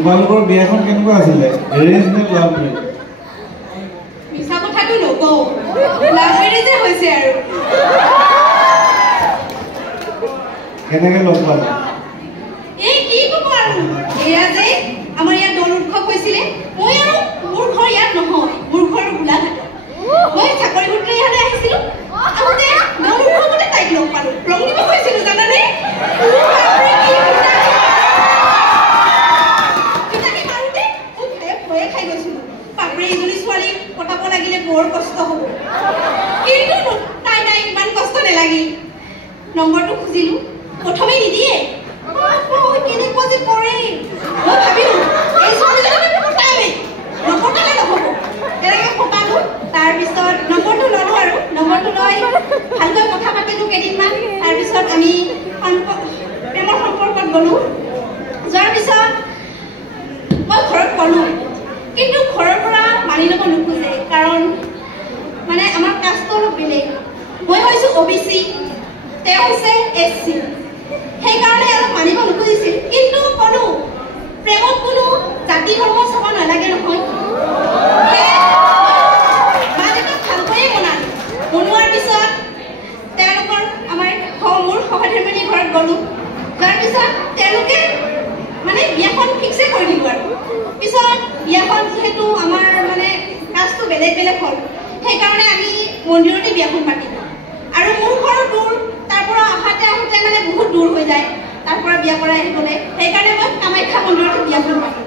তোমালোকৰ বিয়াখন কেনেকুৱা আছিলে এৰেঞ্জ নে লাভ মেৰেজ মিছা কথাটো নকওঁ লাভ মেৰেজে হৈছে আৰু কেনেকৈ লগ পালে এই কি ক'ব আৰু এয়া যে আমাৰ ইয়াত দৌল উৎসৱ হৈছিলে মই আৰু মোৰ ঘৰ ইয়াত নহয় মোৰ ঘৰ গোলাঘাটত মই চাকৰি সূত্ৰে ইয়ালৈ আহিছিলোঁ আহোঁতে দৌল উৎসৱতে তাইক লগ পালোঁ ৰং দিব গৈছিলোঁ জানানে বৰ কষ্ট হ'ব কিন্তু তাই ইমান কষ্ট নালাগিল নম্বৰটো খুজিলোঁ প্ৰথমে নিদিয়ে কেনেকুৱা যে কৰে মই ভাবিলোঁ এই ছোৱালীজনী নপতালে নহ'ব তেনেকৈ পতালোঁ তাৰপিছত নম্বৰটো ল'লোঁ আৰু নম্বৰটো লৈ ভালকৈ কথা পাতিলোঁ কেইদিনমান তাৰপিছত আমি প্ৰেমৰ সম্পৰ্কত গ'লোঁ যোৱাৰ পিছত মই ঘৰত ক'লোঁ কিন্তু ঘৰৰ পৰা মানি ল'ব নোখোজে কাৰণ মানে আমাৰ কাষ্টটো অলপ বেলেগ মই হৈছোঁ OBC তেওঁ হৈছে SC সেইকাৰণে অলপ মানিব নোখোজিছিল কিন্তু ক'লোঁ প্ৰেমত কোনো জাতি ধৰ্ম চাব নালাগে নহয় ভালকৈয়ে বনোৱাৰ পিছত তেওঁলোকৰ আমাৰ মোৰ সহধৰ্মিনীৰ ঘৰত গ'লোঁ যোৱাৰ পিছত তেওঁলোকে মানে বিয়াখন ফিক্সে কৰি দিলোঁ আৰু পিছত বিয়াখন যিহেতু আমাৰ মানে কাষ্টটো বেলেগ বেলেগ হ'ল সেইকাৰণে আমি মন্দিৰতে বিয়াখন পাতিলোঁ আৰু মোৰ ঘৰৰ দূৰ তাৰ পৰা আহোঁতে মানে বহুত দূৰ হৈ যায় তাৰ পৰা বিয়া কৰাই আহিবলৈ সেইকাৰণে মই কামাখ্যা মন্দিৰতে বিয়াখন পাতিলোঁ